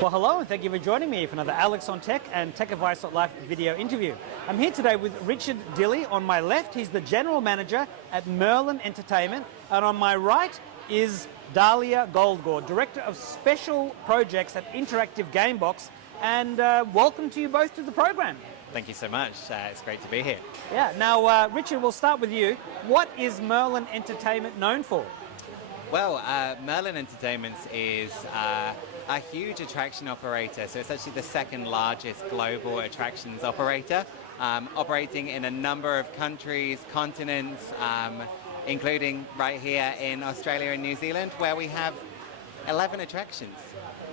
Well, hello, and thank you for joining me for another Alex on Tech and Tech Advice Live video interview. I'm here today with Richard Dilley. On my left, he's the General Manager at Merlin Entertainment, and on my right is Dalia Goldgore, Director of Special Projects at Interactive Gamebox. And welcome to you both to the program. Thank you so much. It's great to be here. Yeah, now Richard, we'll start with you. What is Merlin Entertainment known for? Well, Merlin Entertainment is a huge attraction operator, so it's actually the second largest global attractions operator, operating in a number of countries, continents, including right here in Australia and New Zealand, where we have 11 attractions.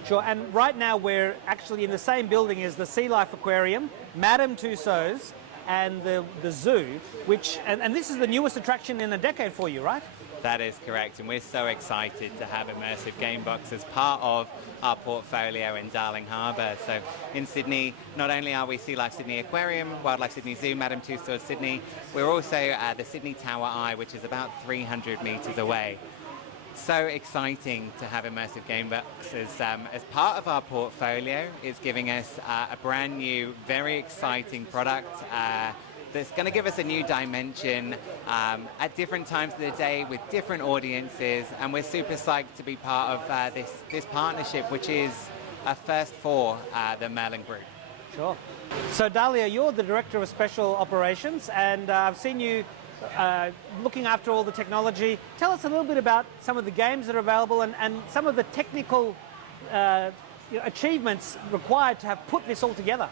Sure, and right now we're actually in the same building as the Sea Life Aquarium, Madame Tussauds, and the zoo, and this is the newest attraction in a decade for you, right? That is correct, and we're so excited to have Immersive Gamebox as part of our portfolio in Darling Harbour. So in Sydney, not only are we Sea Life Sydney Aquarium, Wildlife Sydney Zoo, Madame Tussauds Sydney, we're also the Sydney Tower Eye, which is about 300 metres away. So exciting to have Immersive Gamebox as part of our portfolio. It's giving us a brand new, very exciting product that's going to give us a new dimension at different times of the day with different audiences, and we're super psyched to be part of this partnership, which is a first for the Merlin Group. Sure. So Dalia, you're the Director of Special Operations, and I've seen you looking after all the technology. Tell us a little bit about some of the games that are available and some of the technical achievements required to have put this all together.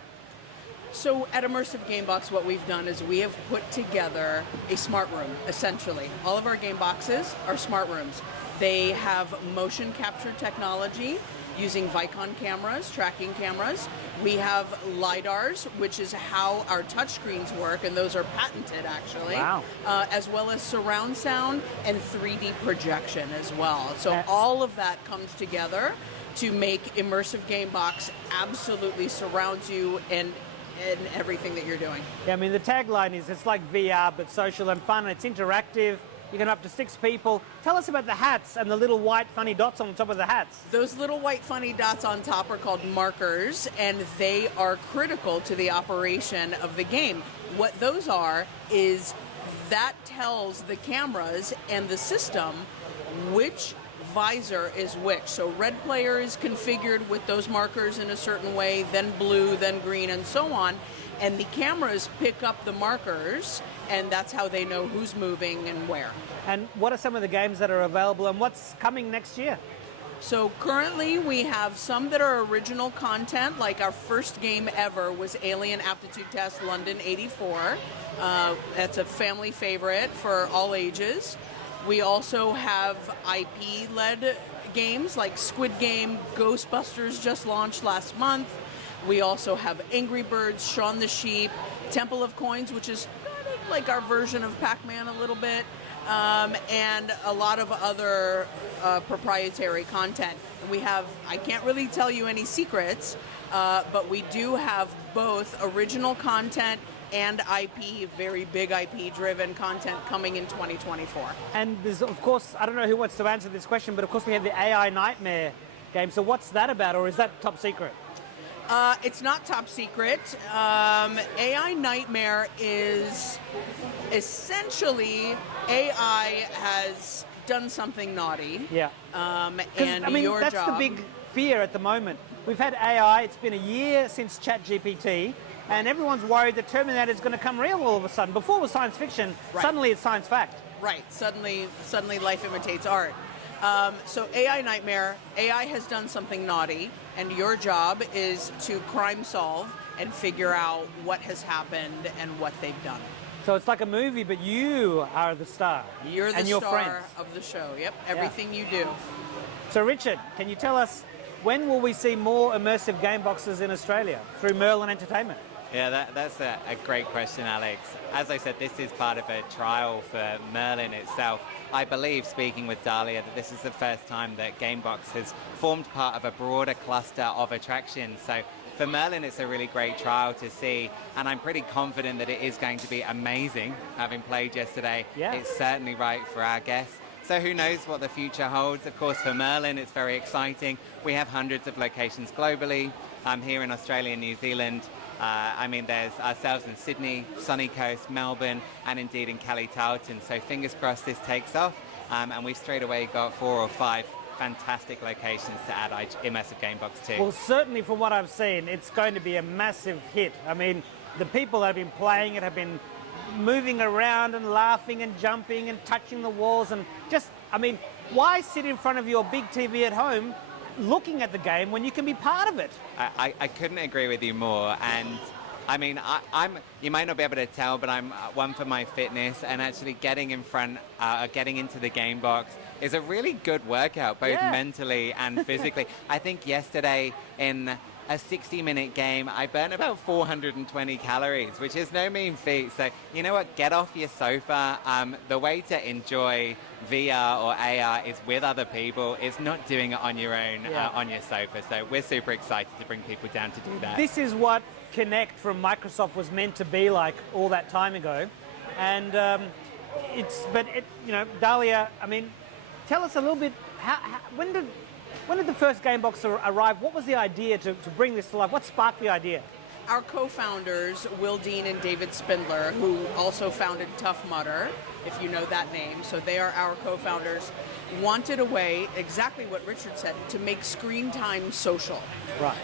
So at Immersive Gamebox, what we've done is we have put together a smart room, essentially. All of our game boxes are smart rooms. They have motion capture technology using Vicon cameras, tracking cameras. We have LiDARs, which is how our touchscreens work, and those are patented, actually. Wow. As well as surround sound and 3D projection as well. So all of that comes together to make Immersive Gamebox absolutely surrounds you and everything that you're doing. Yeah, I mean, the tagline is it's like VR, but social and fun. It's interactive. You can have up to 6 people. Tell us about the hats and the little white funny dots on the top of the hats. Those little white funny dots on top are called markers, and they are critical to the operation of the game. What those are is that tells the cameras and the system which visor is which. So red player is configured with those markers in a certain way, then blue, then green, and so on. And the cameras pick up the markers, and that's how they know who's moving and where. And what are some of the games that are available, and what's coming next year? So currently we have some that are original content, like our first game ever was Alien Aptitude Test London 84. That's a family favorite for all ages. We also have IP-led games like Squid Game, Ghostbusters just launched last month. We also have Angry Birds, Shaun the Sheep, Temple of Coins, which is kind of like our version of Pac-Man a little bit, and a lot of other proprietary content. We have, I can't really tell you any secrets, but we do have both original content and IP, very big IP-driven content coming in 2024. And there's, of course, I don't know who wants to answer this question, but of course we have the AI Nightmare game. So what's that about, or is that top secret? It's not top secret. AI Nightmare is essentially AI has done something naughty. Yeah. And I mean, your that's job. the big fear at the moment. We've had AI, it's been a year since ChatGPT, and everyone's worried that Terminator is going to come real all of a sudden. Before it was science fiction, Right. Suddenly it's science fact. Right. Suddenly life imitates art. So AI Nightmare, AI has done something naughty, and your job is to crime solve and figure out what has happened and what they've done. So it's like a movie, but you are the star. You're the and your star friends. of the show. Yep. Everything you do. So Richard, can you tell us when will we see more immersive game boxes in Australia through Merlin Entertainment? Yeah, that's a great question, Alex. As I said, this is part of a trial for Merlin itself. I believe, speaking with Dalia, that this is the first time that Gamebox has formed part of a broader cluster of attractions. So for Merlin, it's a really great trial to see, and I'm pretty confident that it is going to be amazing. Having played yesterday, Yeah. It's certainly right for our guests. So who knows what the future holds. Of course, for Merlin, it's very exciting. We have hundreds of locations globally. Here in Australia and New Zealand. I mean, there's ourselves in Sydney, Sunny Coast, Melbourne, and indeed in Kelly Tarleton. So fingers crossed this takes off. And we've straight away got 4 or 5 fantastic locations to add Immersive Gamebox to. Well, certainly from what I've seen, it's going to be a massive hit. I mean, the people that have been playing it have been moving around and laughing and jumping and touching the walls and just, I mean, why sit in front of your big TV at home looking at the game when you can be part of it? I couldn't agree with you more. And I mean, I'm, you might not be able to tell, but I'm one for my fitness, and actually getting in front, getting into the game box is a really good workout, both mentally and physically. I think yesterday in a 60-minute game, I burned about 420 calories, which is no mean feat. So, you know what? Get off your sofa. The way to enjoy VR or AR is with other people. It's not doing it on your own, on your sofa. So we're super excited to bring people down to do that. This is what Kinect from Microsoft was meant to be like all that time ago. And you know, Dahlia, I mean, tell us a little bit, when did the first Gamebox arrive? What was the idea to bring this to life? What sparked the idea? Our co-founders, Will Dean and David Spindler, who also founded Tough Mudder, if you know that name, so they are our co-founders, wanted a way, exactly what Richard said, to make screen time social. Right.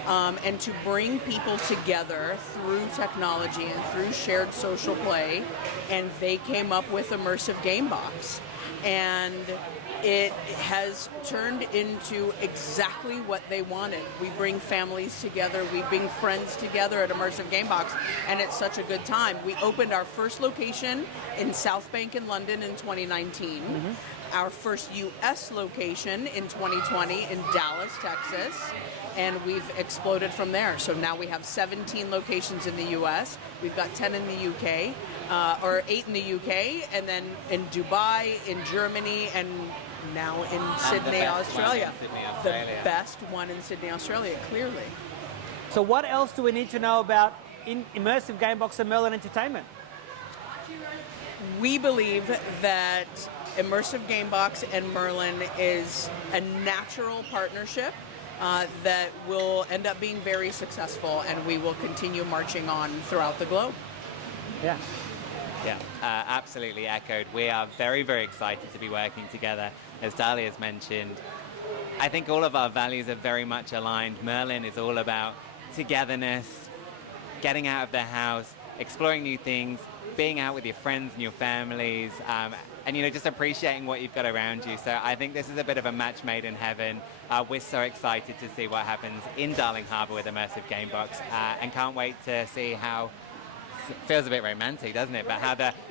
And to bring people together through technology and through shared social play, and they came up with Immersive Gamebox. And it has turned into exactly what they wanted. We bring families together, we bring friends together at Immersive Gamebox, and it's such a good time. We opened our first location in South Bank in London in 2019. Our first US location in 2020 in Dallas, Texas, and we've exploded from there. So now we have 17 locations in the US, we've got 10 in the UK, or 8 in the UK, and then in Dubai, in Germany, and now in Sydney, Australia. The best one in Sydney, Australia, clearly. So what else do we need to know about Immersive Gamebox and Merlin Entertainment? We believe that Immersive Gamebox and Merlin is a natural partnership that will end up being very successful, and we will continue marching on throughout the globe. Yeah. Yeah, absolutely echoed. We are very, very excited to be working together. As Dahlia has mentioned, I think all of our values are very much aligned. Merlin is all about togetherness, getting out of the house, exploring new things, being out with your friends and your families, and you know, just appreciating what you've got around you. So I think this is a bit of a match made in heaven. We're so excited to see what happens in Darling Harbour with Immersive Gamebox, and can't wait to see how. Feels a bit romantic, doesn't it? But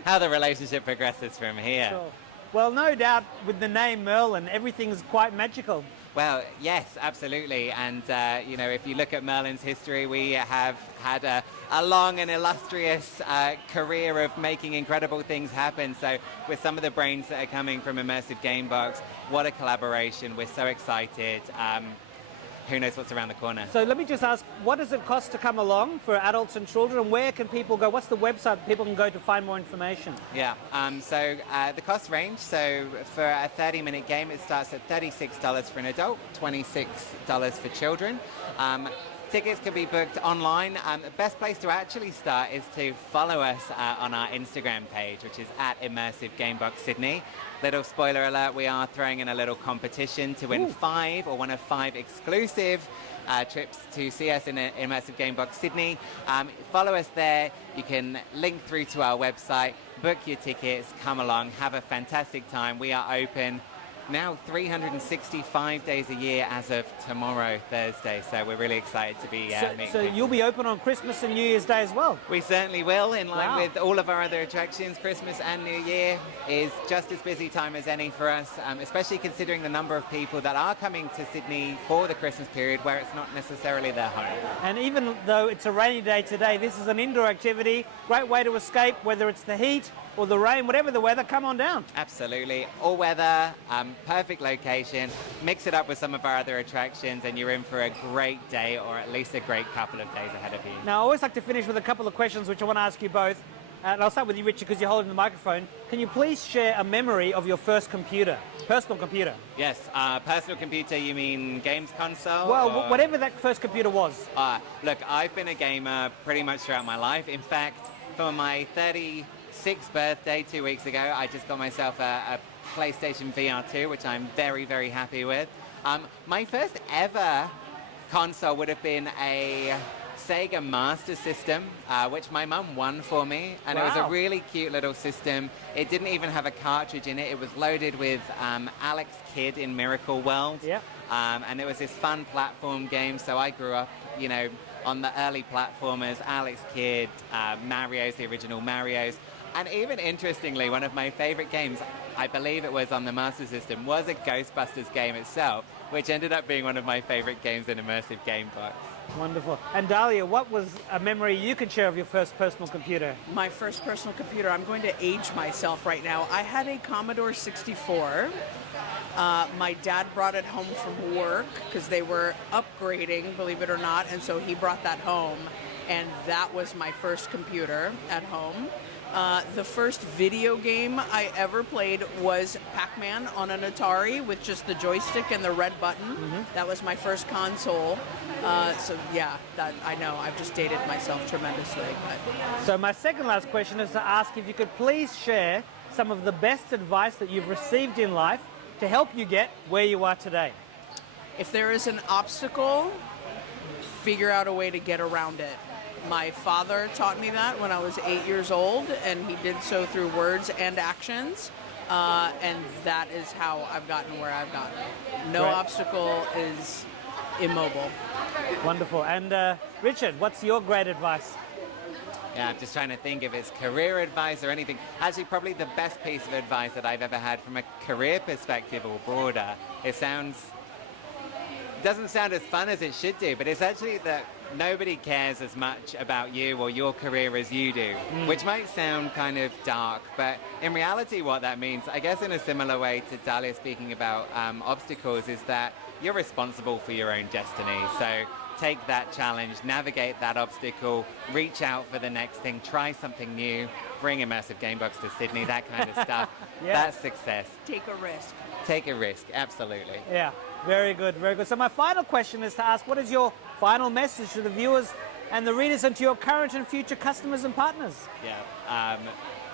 how the relationship progresses from here. Sure. Well, no doubt with the name Merlin, everything's quite magical. Well, yes, absolutely. And, you know, if you look at Merlin's history, we have had a long and illustrious career of making incredible things happen. So with some of the brains that are coming from Immersive Gamebox, what a collaboration. We're so excited. Who knows what's around the corner. So let me just ask, what does it cost to come along for adults and children, and where can people go? What's the website people can go to find more information? Yeah, so the cost range, so for a 30-minute game, it starts at $36 for an adult, $26 for children. Tickets can be booked online. The best place to actually start is to follow us on our Instagram page, which is at Immersive Gamebox Sydney. Little spoiler alert, we are throwing in a little competition to win 5 or one of 5 exclusive trips to see us in Immersive Gamebox Sydney. Follow us there. You can link through to our website, book your tickets, come along, have a fantastic time. We are open now 365 days a year as of tomorrow, Thursday. So we're really excited to be meeting. So you'll be open on Christmas and New Year's Day as well? We certainly will, in line with all of our other attractions. Christmas and New Year is just as busy time as any for us, especially considering the number of people that are coming to Sydney for the Christmas period where it's not necessarily their home. And even though it's a rainy day today, this is an indoor activity, great way to escape, whether it's the heat or the rain, whatever the weather, come on down. Absolutely. All weather, perfect location. Mix it up with some of our other attractions and you're in for a great day, or at least a great couple of days ahead of you. Now, I always like to finish with a couple of questions which I want to ask you both. and I'll start with you, Richard, because you're holding the microphone. Can you please share a memory of your first computer, personal computer? Yes, personal computer, you mean games console? Well, or- whatever that first computer was. Look, I've been a gamer pretty much throughout my life. In fact, for my 36th birthday 2 weeks ago, I just got myself a PlayStation VR 2, which I'm very, very happy with. My first ever console would have been a Sega Master System, which my mum won for me, and it was a Wow. really cute little system. It didn't even have a cartridge in it. It was loaded with Alex Kidd in Miracle World, Yep. and it was this fun platform game. So I grew up, you know, on the early platformers, Alex Kidd, Mario's, the original Mario's, and even interestingly, one of my favorite games, I believe it was on the Master System, was a Ghostbusters game itself, which ended up being one of my favorite games in Immersive Game Box. Wonderful. And Dahlia, what was a memory you can share of your first personal computer? My first personal computer, I'm going to age myself right now. I had a Commodore 64. My dad brought it home from work because they were upgrading, believe it or not, and so he brought that home, and that was my first computer at home. The first video game I ever played was Pac-Man on an Atari with just the joystick and the red button. That was my first console. So yeah, that I know I've just dated myself tremendously. But So my second last question is to ask if you could please share some of the best advice that you've received in life to help you get where you are today. if there is an obstacle, figure out a way to get around it. My father taught me that when I was 8 years old, and he did so through words and actions. And that is how I've gotten where I've gotten. No Great. obstacle is immobile. Wonderful. And Richard, what's your great advice? Yeah, I'm just trying to think if it's career advice or anything. Actually, probably the best piece of advice that I've ever had from a career perspective or broader, doesn't sound as fun as it should do, but it's actually that nobody cares as much about you or your career as you do, which might sound kind of dark, but in reality what that means, I guess in a similar way to Dahlia speaking about obstacles, is that you're responsible for your own destiny. So take that challenge, navigate that obstacle, reach out for the next thing, try something new, bring Immersive Gamebox to Sydney, that kind of stuff. Yeah. That's success. Take a risk. Take a risk, absolutely. Yeah, very good, very good. So my final question is to ask, what is your final message to the viewers and the readers and to your current and future customers and partners? Yeah.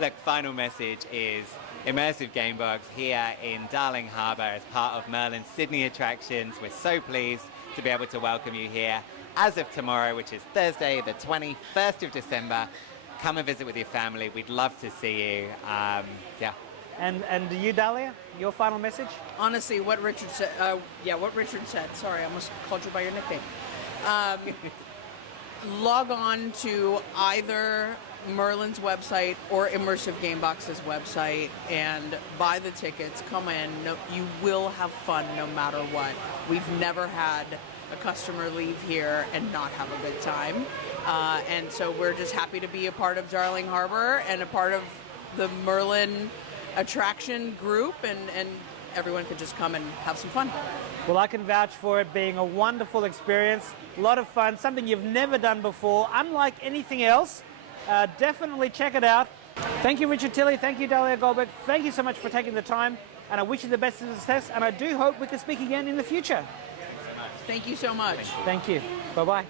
Look, final message is Immersive Gamebox here in Darling Harbour as part of Merlin's Sydney attractions. We're so pleased to be able to welcome you here as of tomorrow, which is Thursday, the 21st of December. Come and visit with your family. We'd love to see you. Yeah. And you, Dahlia, your final message? Honestly, what Richard said. What Richard said. Sorry, I almost called you by your nickname. Log on to either Merlin's website or Immersive Gamebox's website and buy the tickets. Come in. No, you will have fun no matter what. We've never had a customer leave here and not have a good time. And so we're just happy to be a part of Darling Harbour and a part of the Merlin attraction group, and everyone could just come and have some fun. Well, I can vouch for it being a wonderful experience, a lot of fun, something you've never done before, unlike anything else. Definitely check it out. Thank you, Richard Tilley. Thank you, Dahlia Goldberg. Thank you so much for taking the time, and I wish you the best of success, and I do hope we can speak again in the future. Thank you so much. Thank you. Bye-bye.